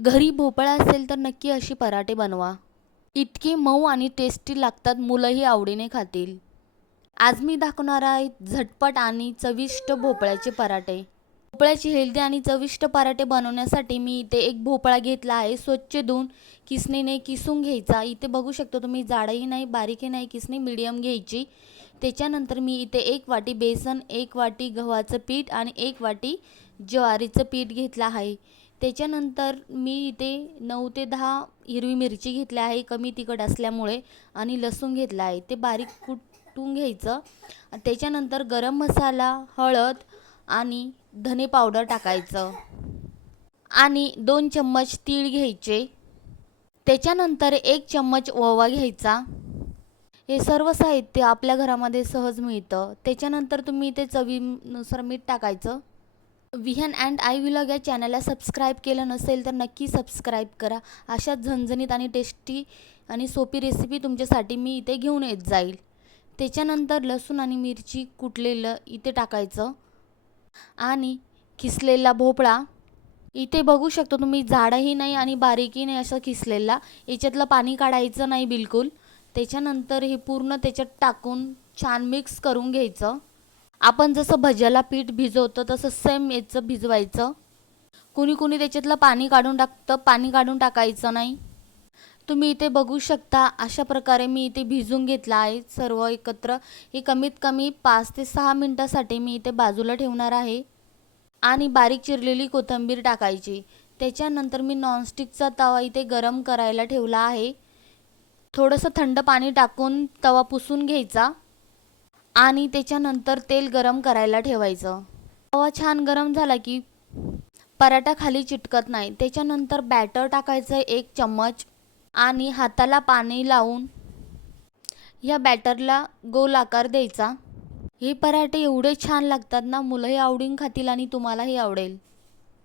घरी भोपळा असेल तर नक्की अशी पराठे बनवा. इतके मऊ आणि टेस्टी लागतात, मुलंही आवडीने खातील. आज मी दाखवणार आहे झटपट आणि चविष्ट भोपळ्याचे पराठे. भोपळ्याचे हेल्दी आणि चविष्ट पराठे बनवण्यासाठी मी इथे एक भोपळा घेतला आहे. स्वच्छ धुवून किसणीने किसून घ्यायचा. इथे बघू शकता तुम्ही, जाडही नाही बारीकही नाही, किसणी मीडियम घ्यायची. त्याच्यानंतर मी इथे 1 वाटी बेसन, 1 वाटी गव्हाचं पीठ आणि 1 वाटी ज्वारीचं पीठ घेतलं आहे. त्याच्यानंतर मी इथे 9 ते 10 हिरवी मिरची घेतली आहे कमी तिखट असल्यामुळे, आणि लसूण घेतला आहे. ते बारीक कुटून घ्यायचं. त्याच्यानंतर गरम मसाला, हळद आणि धने पावडर टाकायचं आणि 2 चम्मच तीळ घ्यायचे. त्याच्यानंतर 1 चम्मच ओवा घ्यायचा. हे सर्व साहित्य आपल्या घरामध्ये सहज मिळतं. त्याच्यानंतर तुम्ही इथे चवीनुसार मीठ टाकायचं. विहान अँड आय व्लॉग या चॅनलला सबस्क्राईब केलं नसेल तर नक्की सबस्क्राईब करा. अशा झणझणीत आणि टेस्टी आणि सोपी रेसिपी तुमच्यासाठी मी इथे घेऊन येत जाईल. त्याच्यानंतर लसूण आणि मिरची कुटलेलं इथे टाकायचं आणि किसलेला भोपळा. इथे बघू शकतो तुम्ही, जाडही नाही आणि बारीकही नाही असं किसलेला. याच्यातलं पाणी काढायचं नाही बिलकुल. त्याच्यानंतर हे पूर्ण त्याच्यात टाकून छान मिक्स करून घ्यायचं. आपण जसं भज्याला पीठ भिजवतो तसं सेम याचं भिजवायचं. कुणी कुणी त्याच्यातलं पाणी काढून टाकतं, पाणी काढून टाकायचं नाही. तुम्ही इथे बघू शकता, अशा प्रकारे मी इथे भिजून घेतलं आहे सर्व एकत्र. हे कमीत कमी 5 ते 6 मिनटासाठी मी इथे बाजूला ठेवणार आहे. आणि बारीक चिरलेली कोथिंबीर टाकायची. त्याच्यानंतर मी नॉनस्टिकचा तवा इथे गरम करायला ठेवला आहे. थोडंसं थंड पाणी टाकून तवा पुसून घ्यायचा आणि त्याच्यानंतर तेल गरम करायला ठेवायचं. तवा छान गरम झाला की पराठा खाली चिटकत नाही. त्याच्यानंतर बॅटर टाकायचं 1 चम्मच आणि हाताला पाणी लावून या बॅटरला गोल आकार द्यायचा. हे पराठे एवढे छान लागतात ना, मुलंही आवडीने खातील आणि तुम्हालाही आवडेल.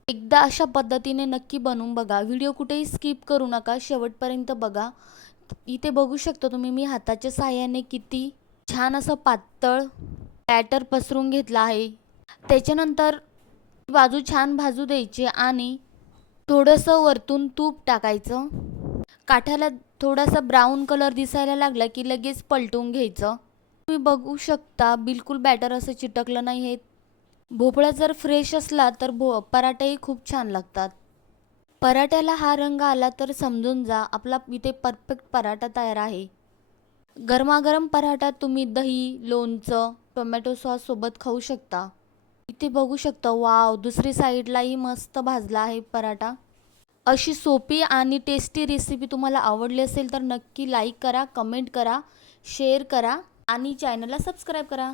एकदा अशा पद्धतीने नक्की बनवून बघा. व्हिडिओ कुठेही स्किप करू नका, शेवटपर्यंत बघा. इथे बघू शकता तुम्ही, मी हाताच्या साहाय्याने किती छान असं पातळ बॅटर पसरून घेतलं आहे. त्याच्यानंतर बाजू छान भाजू द्यायची आणि थोडंसं वरतून तूप टाकायचं. काठाला थोडासा ब्राऊन कलर दिसायला लागला की लगेच पलटून घ्यायचं. तुम्ही बघू शकता, बिलकुल बॅटर असं चिटकलं नाही आहे. भोपळा जर फ्रेश असला तर पराठाही खूप छान लागतात. पराठ्याला हा रंग आला तर समजून जा आपला इथे परफेक्ट पराठा तयार आहे. गरमागरम पराठा तुम्ही दही, लोणचं, टोमॅटो सॉस सोबत खाऊ शकता. इथे बघू शकता, वाव, दुसरी साईडलाही मस्त भाजला आहे पराठा. अशी सोपी आणि टेस्टी रेसिपी तुम्हाला आवडली असेल तर नक्की लाईक करा, कमेंट करा, शेअर करा आणि चॅनलला सबस्क्राईब करा.